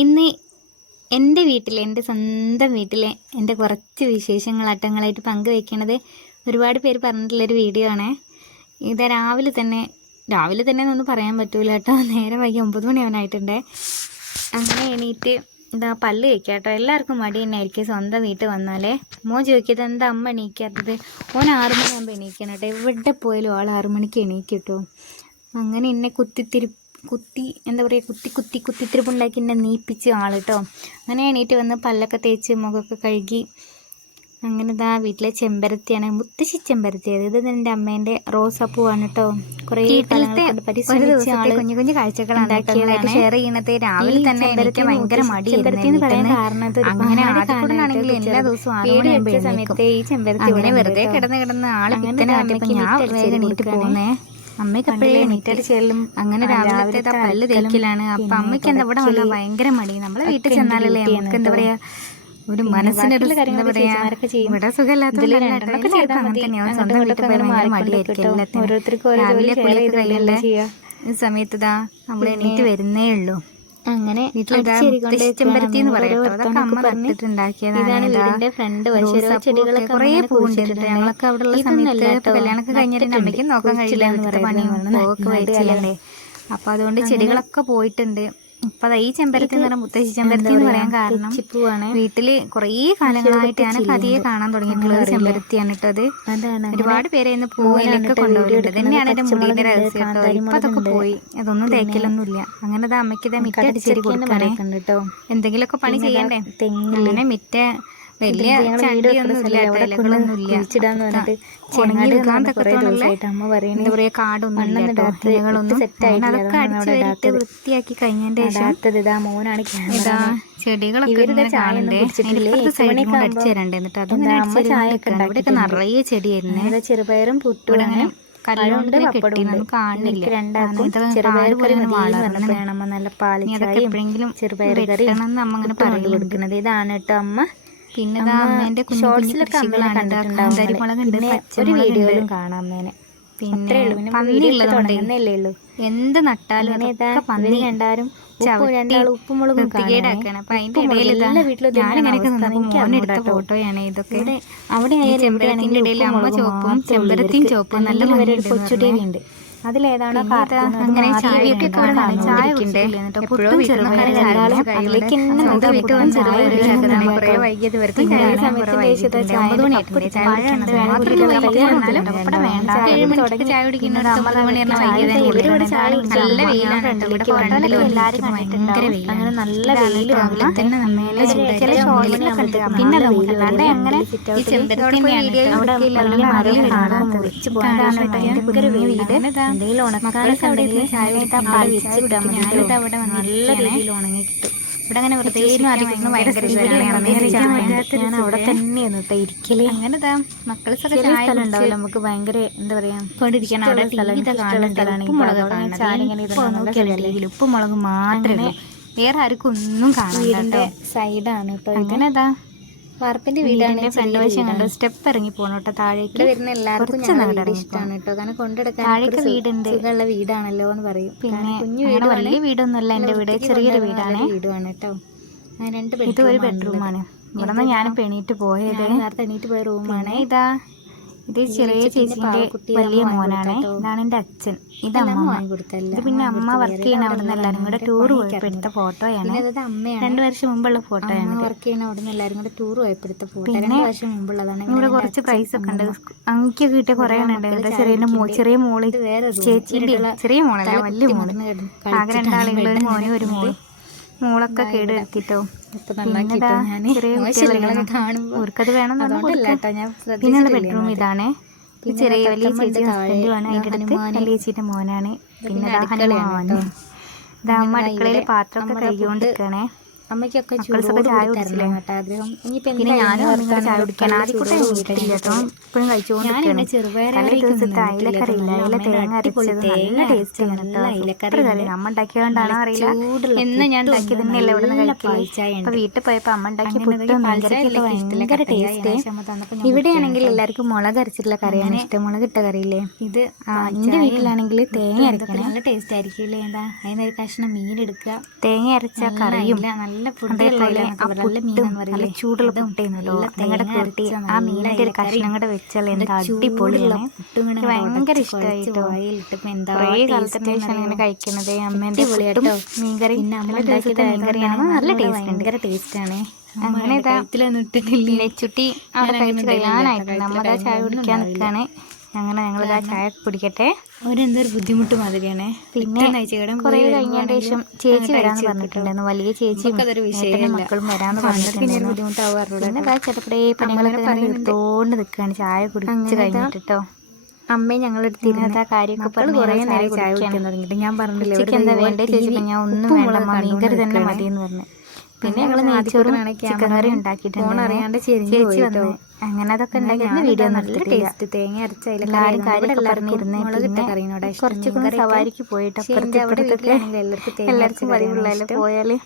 ഇന്ന് എന്റെ വീട്ടിൽ എന്റെ സ്വന്തം വീട്ടിലെ എന്റെ കുറച്ച് വിശേഷങ്ങൾ അട്ടങ്ങളായിട്ട് പങ്കുവെക്കണത് ഒരുപാട് പേര് പറഞ്ഞിട്ടുള്ളൊരു വീഡിയോ ആണ്. ഇത് രാവിലെ തന്നെ രാവിലെ തന്നെ ഒന്നും പറയാൻ പറ്റൂല കേട്ടോ. നേരം വൈകി ഒമ്പത് മണിയാവാനായിട്ടുണ്ട്. അങ്ങനെ എണീറ്റ് എന്താ പല്ല് വയ്ക്കുക കേട്ടോ. എല്ലാവർക്കും മടി തന്നെ ആയിരിക്കും സ്വന്തം വീട്ടിൽ വന്നാലേ. മോൻ ചോദിക്കുന്നത് എന്താ അമ്മ എണീക്കാത്തത്? ഓൻ ആറു മണിയാകുമ്പോൾ എണീക്കണം കേട്ടോ. എവിടെ പോയാലും ആൾ ആറു മണിക്ക് എണീക്കും കേട്ടോ. അങ്ങനെ എന്നെ കുത്തിത്തിരി കുത്തി എന്താ പറയുക കുത്തി കുത്തി കുത്തിത്തിരിപ്പുണ്ടാക്കി എന്നെ നീപ്പിച്ച് ആൾ കേട്ടോ അങ്ങനെ എണീറ്റ് വന്ന് പല്ലൊക്കെ തേച്ച് മുഖമൊക്കെ കഴുകി അങ്ങനെ ഇതാ വീട്ടിലെ ചെമ്പരത്തിയാണ് മുത്തശ്ശി ചെമ്പരത്തി. ഇത് എന്റെ അമ്മേന്റെ റോസാപ്പൂവാണ് കേട്ടോ കുറേ കുഞ്ഞു കുഞ്ഞു കാഴ്ചകളാണ് ഷെയർ ചെയ്യണത് രാവിലെ തന്നെ എനിക്ക് ഭയങ്കര മടിയായിരുന്നു അങ്ങനെ ആദ്യക്കൂടുന്നാണെങ്കിൽ എല്ലാ ദിവസവും സമയത്ത് ഈ ചെമ്പരത്തി അങ്ങനെ വെറുതെ കിടന്ന് കിടന്ന് ആൾ ഞാൻ മിറ്റടിച്ച് അമ്മയ്ക്ക് അപ്പോഴേ എണീറ്റടി ചെല്ലും അങ്ങനെ രാവിലത്തെ പല്ല് തേക്കിലാണ് അപ്പൊ അമ്മയ്ക്ക് എന്താ ഇവിടെ വന്നാൽ ഭയങ്കര മടി നമ്മളെ വീട്ടിൽ ചെന്നാലല്ലേ നമുക്ക് എന്താ പറയാ ഒരു മനസ്സിനൊരു എന്താ പറയാ. ഇവിടെ മതി. സ്വന്തം വീട്ടിൽ ഇങ്ങോട്ടും ഭയങ്കര മടിയായിരിക്കും എല്ലാത്തിനും. ഓരോ രാവിലെ കുളിയൊക്കെ കഴിയല്ലേ ചെയ്യാ. ഈ സമയത്ത് ഇതാ നമ്മൾ എണീറ്റ് വരുന്നേ ഉള്ളൂ അങ്ങനെ ഇതാണ് വീടിന്റെ ഫ്രണ്ട് ചെടികളൊക്കെ കുറേ. ഞങ്ങളൊക്കെ അവിടെ ഉള്ള സമയത്ത്. കല്യാണമൊക്കെ കഴിഞ്ഞിട്ട് അമ്മയ്ക്ക് നോക്കാൻ കഴിയില്ല പണിയും അപ്പൊ അതുകൊണ്ട് ചെടികളൊക്കെ പോയിട്ടുണ്ട്. അപ്പൊ ഈ ചെമ്പരത്തി എന്ന് പറഞ്ഞാൽ മുത്തശ്ശി ചെമ്പരത്തി എന്ന് പറയാൻ കാരണം വീട്ടിൽ കുറേ കാലങ്ങളായിട്ട് ഞാൻ പതിയെ കാണാൻ തുടങ്ങിയിട്ടുള്ള ഒരു ചെമ്പരത്തിയാണ് കേട്ടോ അത്. ഒരുപാട് പേരെ ഇന്ന് പൂവിലൊക്കെ കൊണ്ടുപോയിട്ടുണ്ട് തന്നെയാണ് എന്റെ മുടിയുടെ രഹസ്യം ഇപ്പൊ അതൊക്കെ പോയി. അതൊന്നും തേക്കലൊന്നുമില്ല. അങ്ങനെ അത് അമ്മയ്ക്ക് ഇതാ മിറ്റ അടിച്ചേരി കൊടുക്കണേ. എന്തെങ്കിലുമൊക്കെ പണി ചെയ്യണ്ടേ? അങ്ങനെ മിറ്റ വലിയ കുഴിച്ചിടാന്ന് പറഞ്ഞിട്ട് ചെങ്ങാട് കുറേ ദിവസമായിട്ട് അമ്മ പറയുന്നത് എന്താ പറയാ കാടൊന്നും അതൊക്കെ. വൃത്തിയാക്കി കഴിഞ്ഞതിന്റെ ശേഷം ഇതാ മോനാണ് ചെടികളൊക്കെ കാണണ്ടേ? അടിച്ചു തരണ്ടേ എന്നിട്ട്? അതൊന്നും അടിച്ചു ഇവിടെയൊക്കെ. നിറയെ ചെടിയായിരുന്നേ. ചെറുപയറും പുട്ടും അങ്ങനെ കല്ലുകൊണ്ട് നമുക്ക് കാണില്ല. ചെറുപയർ കറി അമ്മ നല്ല എപ്പോഴെങ്കിലും ചെറുപയർ എന്ന് അമ്മ അങ്ങനെ കൊടുക്കുന്നത് ഇതാണ് കേട്ടോ അമ്മ പിന്നെ അമ്മേന്റെ ഒരു വീഡിയോയിലും കാണാം അമ്മേനെ. പിന്നെ എന്ത് നട്ടാലും പന്നി കണ്ടാലും ഫോട്ടോയാണ് ഇതൊക്കെ. അവിടെ ചെമ്പരത്തിന്റെ ഇടയിൽ അമ്മ ചോപ്പും ചെമ്പരത്തിയും ചോപ്പും നല്ല കൊച്ചു ടി വി ഉണ്ട് അതിലേതാണോ അങ്ങനെ നല്ല വെയിൽ രാവിലെ തന്നെ നല്ല ചില ഉണ്ട്. പിന്നെ അല്ലാണ്ട് അങ്ങനെ ഈ ഔട്ടിൽ അവിടെ മരം കാണാൻ മുറിച്ച് ഇതാണ് പോകാൻ കേട്ടോ. എന്തെങ്കിലും ഉണക്കാനൊക്കെ അവിടെ ഉണ്ടെങ്കിൽ ചായ കുടിക്കാൻ പാൽ ഞാനിതാ നല്ല രീതിയിൽ ഉണങ്ങി കിട്ടും. ഇവിടെ അങ്ങനെ ഭയങ്കര പറ്റാത്തൊരു ഞാൻ അവിടെ. തന്നെയാണ് കേട്ടോ ഇരിക്കൽ. അങ്ങനെ ഇതാ മക്കൾസൊക്കെ സ്ഥലം ഉണ്ടാവില്ല. നമുക്ക് ഭയങ്കര എന്താ പറയാ കൊണ്ടിരിക്കണം. അവിടെ സ്ഥലമാണ് ഉപ്പും മുളക് അവിടെ ചായ ഇങ്ങനെ ഇരുന്ന് നല്ല നോക്കിയാലും സുഖമല്ലേ? മുളക് മാത്രമേ വേറെ ആർക്കും ഒന്നും കാണാൻ സൈഡാണ് കേട്ടോ അങ്ങനെതാ വാർപ്പിന്റെ വീടാണ് ഫ്രണ്ട് വശം കണ്ടോ സ്റ്റെപ്പ് ഇറങ്ങി പോണോട്ടെ കേട്ടോ താഴേക്ക്. വരുന്ന എല്ലാവർക്കും ഇഷ്ടമാണ് കേട്ടോ. കാരണം കൊണ്ടെടുക്കാൻ താഴേക്ക് വീടുണ്ട്. സുഖമുള്ള വീടാണല്ലോ എന്ന് പറയും. പിന്നെ കുഞ്ഞു വീട് വലിയ വീടൊന്നുമല്ല എന്റെ വീട്. ചെറിയൊരു വീടാണ്. വീടുമാണ് കേട്ടോ. രണ്ട് ഇത് ഒരു ബെഡ്റൂം ബെഡ്റൂമാണ് ഇവിടെ നിന്ന് ഞാൻ പെണീറ്റ് പോയത്. നേരത്തെ എണീറ്റ് പോയ റൂമാണ് ഇതാ ഇത് ചെറിയ ചേച്ചിന്റെ വലിയ മോനാണ്. ഇതാണ് എന്റെ അച്ഛൻ. ഇത് അമ്മ ഇത് പിന്നെ അമ്മ വർക്ക് ചെയ്യണ അവിടെ നിന്ന് എല്ലാവരും കൂടെ ടൂർ പോയപ്പോൾ എടുത്ത ഫോട്ടോയാണ് രണ്ട് വർഷം മുമ്പുള്ള ഫോട്ടോയാണ് വർക്ക് ചെയ്യണ അവിടെ നിന്ന് എല്ലാവരും കൂടെ ടൂർ പോയപ്പെടുത്ത ഫോട്ടോ പിന്നെ വർഷം മുമ്പുള്ളതാണ് ഇവിടെ കുറച്ച് പ്രൈസ് ഒക്കെ ഉണ്ട്. അങ്ങനെ കിട്ടിയ കുറേ ഉണ്ട് എന്താ ചെറിയ ചെറിയ മോൾ ഇവരുടെ ചെറിയ മോളല്ല വലിയ മോൾ. ആകെ രണ്ടാളുകൾ ഒരു മോനും ഒരു മോളും. മോളൊക്കെ കേടെടുത്തിട്ടോ പിന്നെ ഓർക്കത് വേണം പിന്നെയുള്ള ബെഡ്റൂം ഇതാണ്. ഇത് ചെറിയ വലിയ ചേച്ചി ഹസ്ബൻഡുമാണ് അതിന്റെ അതിന്റെ അടുത്ത് വലിയ ചേച്ചിയുടെ മോനാണ്. പിന്നെ പിന്നെ ഇതാ അമ്മ അടുക്കളയിൽ പാത്രമൊക്കെ കഴുകിക്കൊണ്ടിരിക്കണേ. അമ്മയ്ക്കൊക്കെ മക്കൾക്കൊക്കെ ചായ ചൂട് തരണം കേട്ടോ ആഗ്രഹം പിന്നെ ഞാനും ചായ കുടിക്കാൻ ആദ്യക്കൂട്ടം കുടിക്കില്ല കേട്ടോ. ഞാൻ അയിലക്കറിയില്ല. അയില തേങ്ങ അരച്ചത് നല്ല ടേസ്റ്റ് നല്ല അയിലക്കറി. അമ്മ ഉണ്ടാക്കിയതുകൊണ്ടാണോ അറിയില്ല. എന്ന് ഞാൻ ഉണ്ടാക്കി. തന്നെയല്ലേ ഇവിടെ നിന്ന് നല്ല കഴിക്കൽ. പാൽച്ചായ ഉണ്ട്. അപ്പൊ വീട്ടിൽ പോയപ്പോൾ അമ്മ പുട്ടും മീൻകറിയൊക്കെ ഭയങ്കര ടേസ്റ്റ് ഇവിടെയാണെങ്കിൽ എല്ലാവർക്കും മുളക് അരച്ചിട്ടുള്ള കറിയാണ് ഇഷ്ടം. മുളക് ഇട്ട കറിയില്ലേ? ഇത് എന്റെ വീട്ടിലാണെങ്കിൽ തേങ്ങ അരക്കണം. നല്ല ടേസ്റ്റ് ആയിരിക്കില്ലേ എന്താ അതിനൊരു കഷ്ണം മീൻ എടുക്കുക. തേങ്ങ അരച്ച കറിയും അയില, നല്ല അതേപോലെ ആ പുട്ടും നല്ല ചൂടുള്ള പുട്ടേന്നല്ലോ നല്ല നിങ്ങളുടെ കൂട്ടി ആ മീനിന്റെ ഒരു കഷ്ണം കൂടെ വെച്ചാൽ എന്താ അടിപൊളിയാണ് എനിക്ക് ഭയങ്കര ഇഷ്ടമായിട്ടോ കുറേ കാലത്തിന് ശേഷം എന്നറിയോ? ഇങ്ങനെ കഴിക്കണത് അമ്മേന്റെ പുട്ടും മീൻകറി മീൻകറിയാണ് നല്ല ടേസ്റ്റ് ഭയങ്കര അങ്ങനെ ഇതാ ലച്ചുട്ടി അവിടെ കഴിച്ച് കഴിയാനായിട്ടുണ്ട് നമ്മുടെ ചായ കുടിക്കാൻ നിൽക്കാണ് അങ്ങനെ ഞങ്ങൾ ആ ചായ കുടിക്കട്ടെ. അവരെന്തൊരു ബുദ്ധിമുട്ട് മാതിരിയാണ്. പിന്നെ കുറേ കഴിഞ്ഞതിന് ശേഷം ചേച്ചി വരാന്ന് പറഞ്ഞിട്ടുണ്ടായിരുന്നു. വലിയ ചേച്ചി. മക്കളും വരാന്ന് പറഞ്ഞിട്ടുണ്ടായിരുന്നു. ബുദ്ധിമുട്ടാവാറുണ്ട് പിന്നെ പണികളൊക്കെ തീർത്തോണ്ട് നിൽക്കുകയാണ് ചായ കുടിച്ച് കഴിഞ്ഞിട്ടോ അമ്മയും ഞങ്ങൾ എടുത്തിരുന്നത് ആ കാര്യമൊക്കെ പറഞ്ഞ് കുറേ നേരം ചായ. കുടിക്കാൻ തുടങ്ങിയിട്ട് ഞാൻ പറഞ്ഞില്ലേ ഉച്ചയ്ക്ക് എന്താ വേണ്ടേ? ചേച്ചി ഞാൻ ഒന്നും വേണ്ട ഭയങ്കര തന്നെ മതി എന്ന് പറഞ്ഞു. പിന്നെ ഞങ്ങൾ നെയ്ച്ചോറും ചിക്കൻ കറി ഉണ്ടാക്കിയിട്ടുണ്ട്. ഫോൺ അറിയാണ്ട് ചേച്ചി വന്ന് അങ്ങനെ അതൊക്കെ ഉണ്ടാക്കി. വീഡിയോ നല്ല ടേസ്റ്റ് തേങ്ങ അരച്ച എല്ലാവരും കാര്യമൊക്കെ പറഞ്ഞിരുന്നേ കുറച്ചൊക്കെ സവാരിക്ക് പോയിട്ട് അപ്പുറത്ത് എല്ലാവർക്കും പതിവുള്ളതിൽ.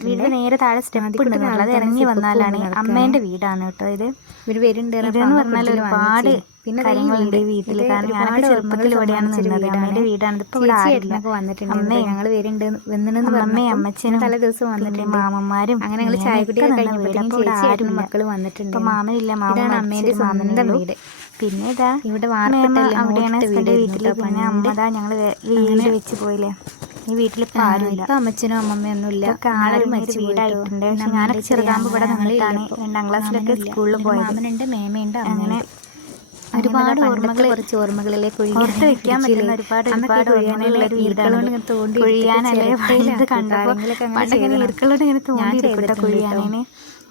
വീടിന്റെ നേരെ താഴെ സ്റ്റെപ്പ് ഇറങ്ങി വന്നാലാണ് അമ്മേന്റെ വീടാണ് കേട്ടോ ഇത്. ഇവർ വരുന്നുണ്ട് പറഞ്ഞാൽ ഒരുപാട് കാര്യങ്ങളുണ്ട് ഈ വീട്ടിൽ കാരണം ഞാനൊക്കെ ചെറുപ്പത്തിൽ ഇവിടെയാണ് നിന്നത്. അമ്മേന്റെ വീടാണ്. ഇപ്പൊ ഇവിടെ ആരില്ല വന്നിട്ടുണ്ട്. അമ്മ ഞങ്ങൾ വരുന്നുണ്ട് വന്നിട്ടെന്ന് അമ്മയും അമ്മച്ചനും തലേ ദിവസം വന്നിട്ട് വന്നിട്ടുണ്ട്. മാമന്മാരും അങ്ങനെ ഞങ്ങൾ ചായ കുട്ടികളും ആരും മക്കൾ വന്നിട്ടുണ്ട്. ഇപ്പൊ മാമനില്ല. മാമനാണ് അമ്മേന്റെ സ്വന്തം വീട്. പിന്നെ ഇതാ ഇവിടെ അവിടെയാണ് മോട്ടിട്ട ഹസ്ബൻഡ് വീട്ടിൽ പിന്നെ അമ്മ ദാ ഞങ്ങൾ വീട് വെച്ച് പോയില്ലേ. ഈ വീട്ടിലിപ്പോ ആരുമില്ല. ഇപ്പൊ അമ്മച്ചനും അമ്മമ്മയൊന്നും ഇല്ല ആളും മരിച്ചു വീടായിട്ടുണ്ട്. ഞാനൊക്കെ ചെറുതാകുമ്പോ ഇവിടെ നിന്നിട്ടാണ് രണ്ടാം ക്ലാസ്സിലൊക്കെ സ്കൂളിൽ പോയത്. മാമനുണ്ട് മേമയുണ്ട് അങ്ങനെ ഒരുപാട് ഓർമ്മകൾ ഓർമ്മകൾ കുറച്ച് ഓർമ്മകളിലേക്ക് ഓർത്ത് വെക്കാൻ പറ്റുന്ന ഒരുപാട് ഒരുപാട് ഓർമ്മകളുള്ള ഒരു വീടാണ് കുഴിയാനല്ലേ ഇത് കണ്ടപ്പോ പണ്ടൊക്കെ ഇങ്ങനെ ഈർക്കളോട് ഇങ്ങനെ തോണ്ടി എടുക്കട്ടോ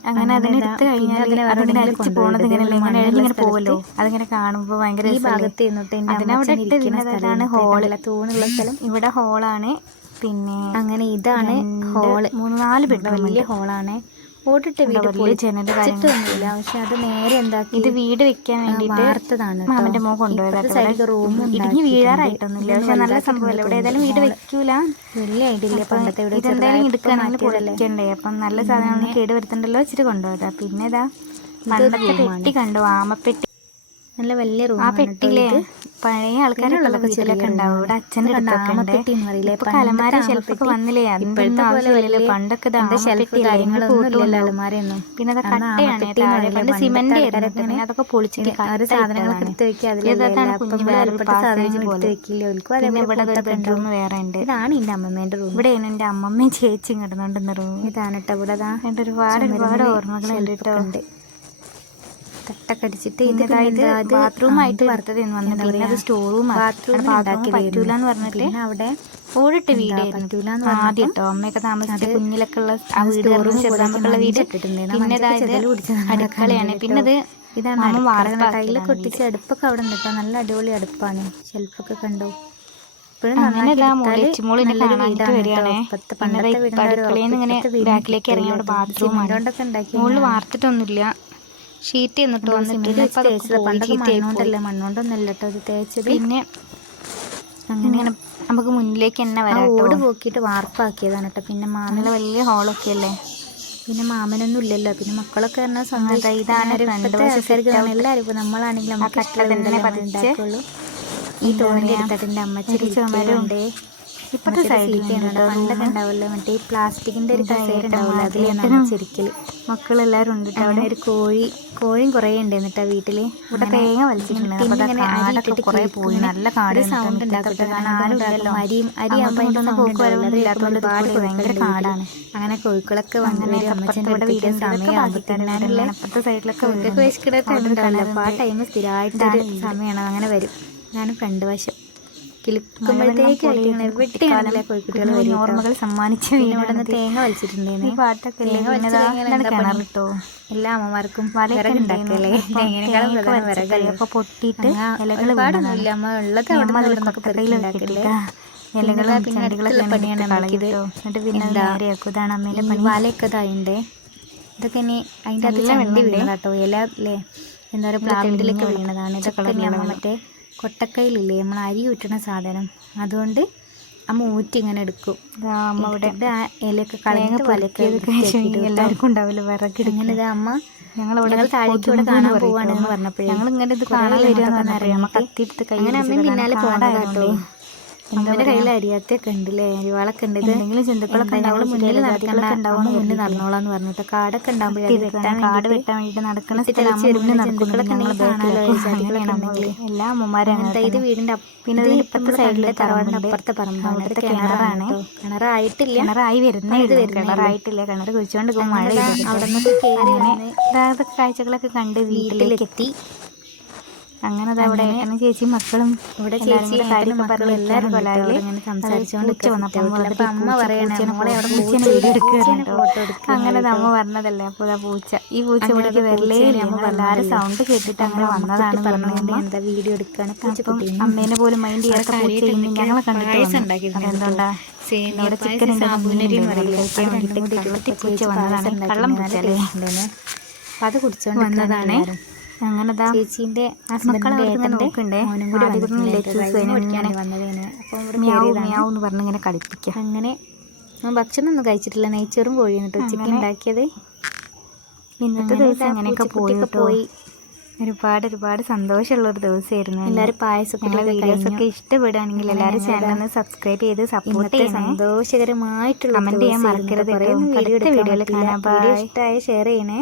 അങ്ങനെ അതിനെ എടുത്ത് കഴിഞ്ഞാൽ അതിനെ അരിച്ച് പോണത് ഇങ്ങനെ ഇങ്ങനെ എഴുതിങ്ങനെ പോവല്ലോ. അതിങ്ങനെ കാണുമ്പോൾ ഭയങ്കര ഈ? ഭാഗത്ത് നിന്നിട്ട് അതിനവിടെ ഇട്ട് സ്ഥലമാണ് അതാണ് ഹോൾ തൂണുള്ള സ്ഥലം. ഇവിടെ ഹോളാണ് പിന്നെ അങ്ങനെ ഇതാണ് ഹോൾ മൂന്ന് നാല് ബെഡ്റൂം വലിയ ഹോളാണ് ഓടിട്ട വീട് വലിയ പക്ഷെ അത് നേരെ എന്താക്കി? ഇത് വീട് വെക്കാൻ വേണ്ടിയിട്ട് വാർത്തതാണ്. മാമന്റെ മോൻ കൊണ്ടുപോയതാ സൈഡിൽ റൂം ഇടിഞ്ഞ് വീഴാറായിട്ടൊന്നുമില്ല. പക്ഷെ നല്ല സംഭവമല്ല? ഇവിടെ ഏതായാലും വീട് വെക്കൂല. വലിയ ഐഡിയ പണ്ടത്തെ ഇവിടെ ഇതെന്തായാലും എടുക്കുകയാണെങ്കിൽ. പൊളിക്കണ്ടേ? അപ്പം നല്ല സാധനങ്ങളൊന്നും കേട് വരുത്തണ്ടല്ലോ വെച്ചിട്ട് കൊണ്ടുപോയതാ. പിന്നെ ഇതാ പണ്ടത്തെ പെട്ടി കണ്ടു? ആമപ്പെട്ടി. നല്ല വലിയ ആ റൂമാണ് പെട്ടിയിലെ പഴയ ആൾക്കാരൊക്കെ വീട്ടിലൊക്കെ ഉണ്ടാവും. ഇവിടെ അച്ഛന്റെ അടുത്തൊക്കെ കലമാര ഷെൽഫൊക്കെ വന്നില്ലേ? ഇപ്പോഴത്തെ പോലെ പണ്ടൊക്കെ ഷെൽഫ്? കാര്യങ്ങളൊന്നും. അലമാരയൊന്നും. പിന്നെ കട്ടയാണ് താഴെ പണ്ട് ആയിരുന്നു അതൊക്കെ പൊളിച്ചിട്ട് അവർ സാധനങ്ങളൊക്കെ എടുത്ത് വെക്കുക. അതിലല്ലേ സാധനങ്ങൾ എടുത്ത് വെക്കില്ലേ? അതേപോലെ ഇവിടെ ബെഡ്റൂം വേറെ ഉണ്ട്. ഇതാണ് റൂം. ഇവിടെയാണ് എന്റെ അമ്മമ്മയും ചേച്ചിയും കിടന്നുകൊണ്ടിരുന്ന റൂം. ഇതാണ് കേട്ടോ ഇവിടെ എന്റെ ഒരുപാട് ഒരുപാട് കേട്ടോ ഉണ്ട് തട്ടൊക്കെ അടിച്ചിട്ട് ഇത് പിന്നെ പിന്നെ ഇത് എന്താ, ഇത് ബാത്റൂം ആയിട്ട് അടിച്ചിട്ട് ബാത്റൂം ആയിട്ട് വറുത്തത് എന്ന് പിന്നെ അത് സ്റ്റോർ റൂം ബാത്റൂം പറ്റൂല എന്ന് പറഞ്ഞിട്ട് അവിടെ ഓടിട്ട് വീട് പറ്റൂല ആദ്യം കേട്ടോ അമ്മയൊക്കെ താമസിച്ച അത് കുഞ്ഞിലൊക്കെ ഉള്ള വീട് പോലെ വീട്. പിന്നെ അടുക്കളയാണ്. പിന്നെ ഇത് ഇതാണ് മാമൻ കൊട്ടിച്ച് അടുപ്പൊക്കെ അവിടെ നിൽക്കാം നല്ല അടിപൊളി അടുപ്പാണ്. ഷെൽഫൊക്കെ കണ്ടോ? ഇപ്പോഴും ബാക്കിലേക്ക് ഇറങ്ങിയ കിട്ടൂല ബാത്റൂമാണ് സിമന്റ് മുകളിൽ വാർത്തിട്ടൊന്നുമില്ല. ഷീറ്റ് എന്നിട്ട് വന്നിട്ട് സിമന്റ് വെച്ച് ഇപ്പൊ അത് തേച്ചത് പോയി, പണ്ടൊക്കെ പോയി. മണ്ണോണ്ടല്ലേ കേട്ടോ ഇത് തേച്ചത്. പിന്നെ അങ്ങനെ നമുക്ക് മുന്നിലേക്ക് തന്നെ വരാം ഓട് പോക്കിയിട്ട് വാർപ്പാക്കിയതാണ് കേട്ടോ പിന്നെ മാമൻ നല്ല വലിയ ഹോളൊക്കെ അല്ലേ പിന്നെ മാമനൊന്നും ഇല്ലല്ലോ. പിന്നെ മക്കളൊക്കെ പറഞ്ഞാൽ സ്വന്തം ഇതാണൊരു ഇതാണ്. എല്ലാവരും ഇപ്പൊ നമ്മളാണെങ്കിലും നമുക്ക് ഇഷ്ടമുള്ള ഈ ചുമരുണ്ടേ അടുത്തിട്ട് എന്റെ അമ്മച്ചി ഇപ്പത്തെ സൈഡിൽ പണ്ടൊക്കെ ഉണ്ടാവില്ല മറ്റേ ഈ പ്ലാസ്റ്റിക്കിന്റെ ഒരു കസേര ഉണ്ടാവില്ല അതിലാണ് ചെരിക്കൽ മക്കളെല്ലാരും ഉണ്ട് അവിടെ. ഒരു കോഴി കോഴിയും കുറേ ഉണ്ട് എന്നിട്ടാ വീട്ടിൽ. ഇവിടെ തേങ്ങ വലിച്ചിട്ടുണ്ട് കുറേ പോയി. നല്ല കാട് സൗണ്ട് ഉണ്ടാക്കട്ടെ അരിയും അരി ആകുമ്പോൾ പോക്ക് ഭയങ്കര കാടാണ്. അങ്ങനെ കോഴിക്കളൊക്കെ വന്ന് അമ്മച്ചന്റെ അടുത്തേക്ക് സമയമാകുമ്പോൾ അപ്പുറത്തെ സൈഡിലൊക്കെ ഒരു ഉണ്ടാവില്ല അപ്പോൾ ആ. ടൈം സ്ഥിരമായിട്ടൊരു സമയമാണ്? അങ്ങനെ വരും. ഇതാണ് ഫ്രണ്ട് വശം. കിളിക്കുമ്പോഴത്തേക്ക് കോഴിക്കുട്ടികൾ വരും. ഓർമ്മകൾ സമ്മാനിച്ച തേങ്ങ ഈ വലിച്ചിട്ടുണ്ടായിരുന്നു പാട്ടൊക്കെ ഇല്ലേ? തേങ്ങ പിന്നെ വലിച്ച് ദാ കഴിഞ്ഞാൽ ഇതാണ് എന്താ കിണർ പണി? എല്ലാ അമ്മമാർക്കും വലയൊക്കെ വിറക് ഉണ്ടായിരുന്നു. ഉണ്ടാക്കല്ലേ അപ്പം തേങ്ങനേക്കാളും തേങ്ങയൊക്കെ പ്രധാനം വലിച്ചിട്ട് പൊട്ടിയിട്ട് ഇലകൾ അമ്മ. ഉള്ളത് ഇലകളും ചെടികളൊക്കെ പണിയാണ് എന്നിട്ട് പിന്നെ എന്താ? നേരെയാക്കും. ഇതാണ് അമ്മേന്റെ പണി. വലയൊക്കെ ഇതൊക്കെ ഇനി അതിന്റെ അകത്ത് ചണ്ടി വീണതാട്ടോ. ഇല അല്ലേ? എന്താ പറയുക ഇങ്ങനെ വീണതാണ്. ഇതൊക്കെ ഇനി അമ്മ മറ്റേ കൊട്ടക്കയിലില്ലേ നമ്മൾ അരി ഊറ്റണ സാധനം. അതുകൊണ്ട് അമ്മ ഊറ്റി ഇങ്ങനെ എടുക്കും. ഇതാ അമ്മ ഇവിടെ എടുത്തിട്ട് ആ ഇലയൊക്കെ കളയങ്ങ. എല്ലാവർക്കും ഉണ്ടാവില്ല വിറക് ഇങ്ങനെ അമ്മ ഞങ്ങൾ താഴേക്ക് ഇവിടെ കാണാൻ പോവാണെന്ന് പറഞ്ഞപ്പോഴേ ഞങ്ങൾ ഇങ്ങനെ ഇത് കാണാൻ വരുവാന്ന് ഇറങ്ങിയിട്ട് കത്തിയെടുത്ത് കൈ അങ്ങനെ അമ്മയും പിന്നാലെ എന്താ അമ്മയുടെ കയ്യിൽ അരിയാത്തൊക്കെ ഉണ്ടല്ലേ? അരിവാളൊക്കെ ഉണ്ട് എന്തെങ്കിലും ജന്തുക്കളൊക്കെ ഉണ്ടാവും മുന്നിൽ നടക്കണ്ട നടക്കണ്ട. മുന്നിൽ നടന്നോളാന്ന് പറഞ്ഞിട്ട് കാടൊക്കെ ഉണ്ടാകുമ്പോഴേ കാട് വെട്ടാൻ വേണ്ടിയിട്ട് നടക്കണ സ്ഥലം ജന്തുക്കളൊക്കെ ഉണ്ടെങ്കിൽ. എല്ലാ അമ്മമാരും അങ്ങനത്തെ ഇത് വീടിന്റെ പിന്നെ ഇപ്പത്തെ സൈഡിലെ തറവാടിന്റെ അപ്പുറത്തെ അവിടുത്തെ ഇതൊക്കെ കിണറാണ്. കിണറായിട്ടില്ല. കിണറായി വരുന്നേ കിണറായിട്ടില്ല. കിണർ കുഴിച്ചുകൊണ്ട് പോകും. മഴ. അവിടെ നിന്നൊക്കെ കയറി കാഴ്ചകളൊക്കെ കണ്ട് വീട്ടിലേക്ക് വീട്ടിലെത്തി അങ്ങനെ അവിടെ ഏട്ടനും ചേച്ചി മക്കളും ഇവിടെ ചേച്ചി കാര്യമൊക്കെ എല്ലാവരും സംസാരിച്ചുകൊണ്ട് വന്നപ്പോൾ അമ്മ പറയണേ അവിടെ പൂച്ചേനെ എടുക്കുകയാണ് എടുക്കുകയാണ് അങ്ങനെ അമ്മ പറഞ്ഞതല്ലേ? അപ്പോൾ ആ പൂച്ച. ഈ പൂച്ച ഇവിടേക്ക് വരലേ ഞങ്ങൾ എല്ലാവരും സൗണ്ട് കേട്ടിട്ട് അങ്ങനെ വന്നതാണ് പറഞ്ഞുകൊണ്ട് പറഞ്ഞത് എന്താ വീഡിയോ അപ്പം പൂച്ചക്കുട്ടീനെ അമ്മേനെ പോലും മൈൻഡ് ചെയ്യാത്ത പൂച്ച ഞങ്ങളെ കണ്ടിട്ട് ഇവിടെ ചിക്കൻ ഉണ്ട്? കഴിക്കാൻ വേണ്ടിയിട്ട് കള്ളത്തി പൂച്ച വന്നതാണ് കള്ളം. പൂച്ച അല്ലേ. അത് കുടിച്ചോണ്ട് വന്നതാണേ. അങ്ങനെ ചേച്ചീന്റെ മക്കളെ പറഞ്ഞ് ഇങ്ങനെ കളിപ്പിക്കുക. അങ്ങനെ ഭക്ഷണം ഒന്നും കഴിച്ചിട്ടില്ല. നെയ്ച്ചോറും കോഴിയും കേട്ടോ ഉച്ചയ്ക്ക് ഉണ്ടാക്കിയത്. ഇന്നത്തെ ദിവസം അങ്ങനെയൊക്കെ പോയി പോയി. ഒരുപാട് ഒരുപാട് സന്തോഷമുള്ള ഒരു ദിവസമായിരുന്നു. എല്ലാവരും പായസമൊക്കെ ഞങ്ങളെ വീഡിയോസ് ഒക്കെ. ഇഷ്ടപ്പെടുകയാണെങ്കിൽ എല്ലാവരും ഒന്ന് സബ്സ്ക്രൈബ് ചെയ്ത് സപ്പോർട്ട് ഇന്നത്തെ സന്തോഷകരമായിട്ടുള്ള കമന്റ് ചെയ്യാൻ മറക്കരുത് വീഡിയോ വീഡിയോയിൽ കാണാൻ കാണാം. ഇഷ്ടമായ ഷെയർ ചെയ്യണേ.